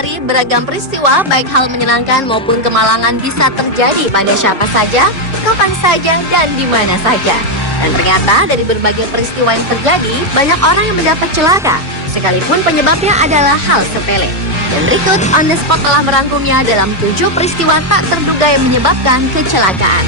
hari, beragam peristiwa baik hal menyenangkan maupun kemalangan bisa terjadi pada siapa saja, kapan saja, dan di mana saja. Dan ternyata dari berbagai peristiwa yang terjadi, banyak orang yang mendapat celaka, sekalipun penyebabnya adalah hal sepele. Dan berikut On The Spot telah merangkumnya dalam 7 peristiwa tak terduga yang menyebabkan kecelakaan.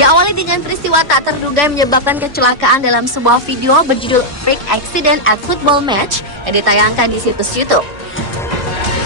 Diawali dengan peristiwa tak terduga yang menyebabkan kecelakaan dalam sebuah video berjudul Freak Accident at Football Match yang ditayangkan di situs YouTube.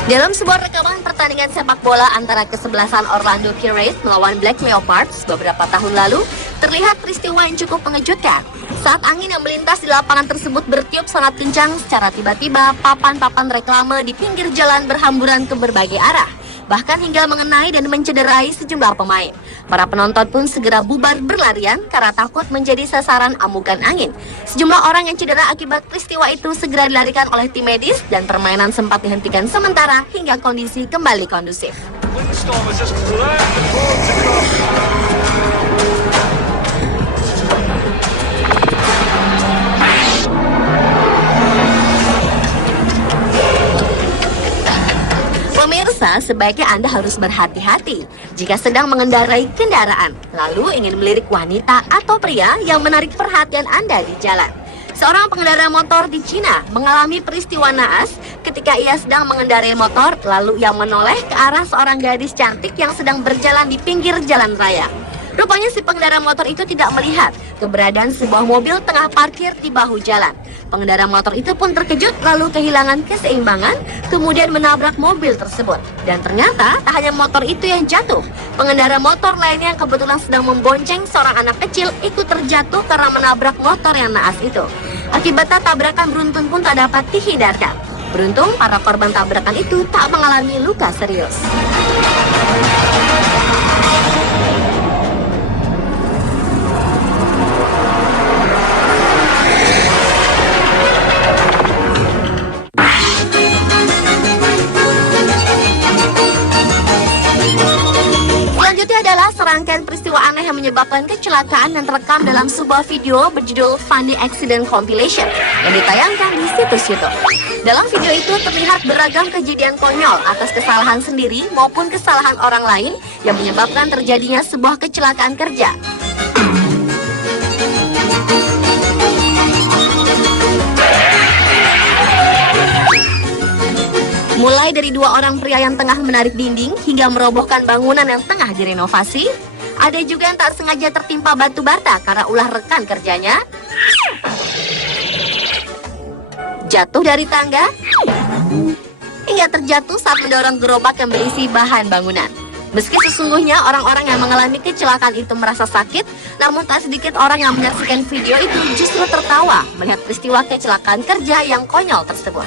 Dalam sebuah rekaman pertandingan sepak bola antara kesebelasan Orlando Pirates melawan Black Leopards beberapa tahun lalu, terlihat peristiwa yang cukup mengejutkan. Saat angin yang melintas di lapangan tersebut bertiup sangat kencang, secara tiba-tiba papan-papan reklame di pinggir jalan berhamburan ke berbagai arah, bahkan hingga mengenai dan mencederai sejumlah pemain. Para penonton pun segera bubar berlarian karena takut menjadi sasaran amukan angin. Sejumlah orang yang cedera akibat peristiwa itu segera dilarikan oleh tim medis dan permainan sempat dihentikan sementara hingga kondisi kembali kondusif. Pemirsa, sebaiknya Anda harus berhati-hati jika sedang mengendarai kendaraan, lalu ingin melirik wanita atau pria yang menarik perhatian Anda di jalan. Seorang pengendara motor di Cina mengalami peristiwa naas ketika ia sedang mengendarai motor, lalu ia menoleh ke arah seorang gadis cantik yang sedang berjalan di pinggir jalan raya. Rupanya si pengendara motor itu tidak melihat keberadaan sebuah mobil tengah parkir di bahu jalan. Pengendara motor itu pun terkejut lalu kehilangan keseimbangan, kemudian menabrak mobil tersebut. Dan ternyata tak hanya motor itu yang jatuh, pengendara motor lainnya yang kebetulan sedang membonceng seorang anak kecil ikut terjatuh karena menabrak motor yang naas itu. Akibatnya tabrakan beruntun pun tak dapat dihindarkan. Beruntung para korban tabrakan itu tak mengalami luka serius. Serangkaian peristiwa aneh yang menyebabkan kecelakaan yang terekam dalam sebuah video berjudul Funny Accident Compilation yang ditayangkan di situs YouTube. Dalam video itu terlihat beragam kejadian konyol atas kesalahan sendiri maupun kesalahan orang lain yang menyebabkan terjadinya sebuah kecelakaan kerja. Mulai dari 2 orang pria yang tengah menarik dinding hingga merobohkan bangunan yang tengah direnovasi. Ada juga yang tak sengaja tertimpa batu bata karena ulah rekan kerjanya. Jatuh dari tangga. Hingga terjatuh saat mendorong gerobak yang berisi bahan bangunan. Meski sesungguhnya orang-orang yang mengalami kecelakaan itu merasa sakit, namun tak sedikit orang yang menyaksikan video itu justru tertawa melihat peristiwa kecelakaan kerja yang konyol tersebut.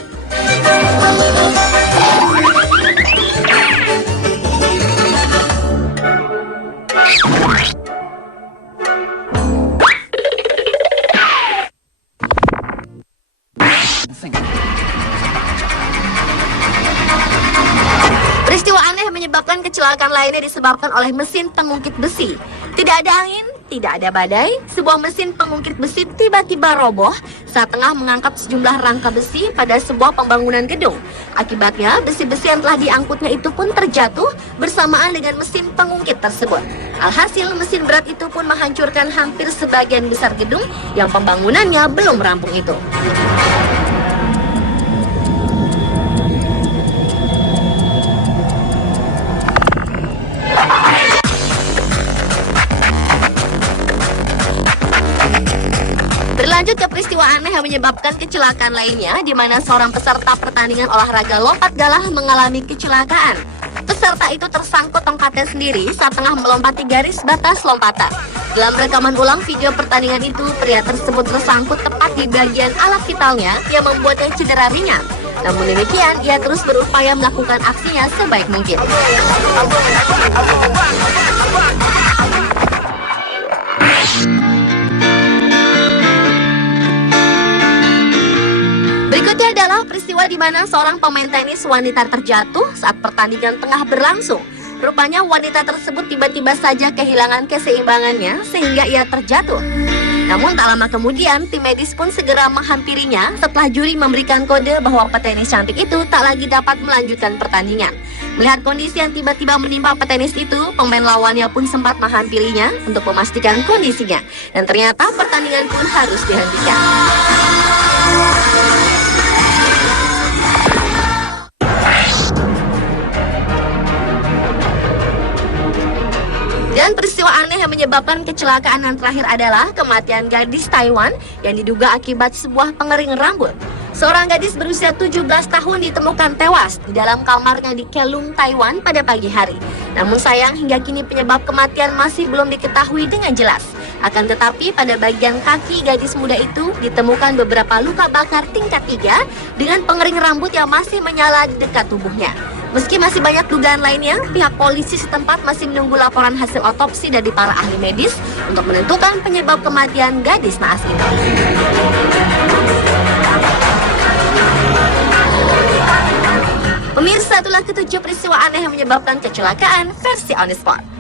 Peristiwa aneh menyebabkan kecelakaan lainnya disebabkan oleh mesin pengungkit besi. Tidak ada angin, tidak ada badai, sebuah mesin pengungkit besi tiba-tiba roboh saat tengah mengangkat sejumlah rangka besi pada sebuah pembangunan gedung. Akibatnya, besi-besi yang telah diangkutnya itu pun terjatuh bersamaan dengan mesin pengungkit tersebut. Alhasil, mesin berat itu pun menghancurkan hampir sebagian besar gedung yang pembangunannya belum rampung itu. Berlanjut ke peristiwa aneh yang menyebabkan kecelakaan lainnya, di mana seorang peserta pertandingan olahraga lompat galah mengalami kecelakaan. Peserta itu tersangkut tongkatnya sendiri saat tengah melompati garis batas lompatan. Dalam rekaman ulang video pertandingan itu, pria tersebut tersangkut tepat di bagian alat vitalnya yang membuatnya cedera ringan. Namun demikian, ia terus berupaya melakukan aksinya sebaik mungkin. Berikutnya adalah peristiwa peristiwa di mana seorang pemain tenis wanita terjatuh saat pertandingan tengah berlangsung. Rupanya wanita tersebut tiba-tiba saja kehilangan keseimbangannya sehingga ia terjatuh. Namun tak lama kemudian, tim medis pun segera menghampirinya setelah juri memberikan kode bahwa petenis cantik itu tak lagi dapat melanjutkan pertandingan. Melihat kondisi yang tiba-tiba menimpa petenis itu, pemain lawannya pun sempat menghampirinya untuk memastikan kondisinya. Dan ternyata pertandingan pun harus dihentikan. Dan peristiwa aneh yang menyebabkan kecelakaan yang terakhir adalah kematian gadis Taiwan yang diduga akibat sebuah pengering rambut. Seorang gadis berusia 17 tahun ditemukan tewas di dalam kamarnya di Keelung, Taiwan pada pagi hari. Namun sayang hingga kini penyebab kematian masih belum diketahui dengan jelas. Akan tetapi pada bagian kaki gadis muda itu ditemukan beberapa luka bakar tingkat 3 dengan pengering rambut yang masih menyala di dekat tubuhnya. Meski masih banyak dugaan lainnya, pihak polisi setempat masih menunggu laporan hasil otopsi dari para ahli medis untuk menentukan penyebab kematian gadis naas itu. Pemirsa, itulah ketujuh peristiwa aneh yang menyebabkan kecelakaan versi On The Spot.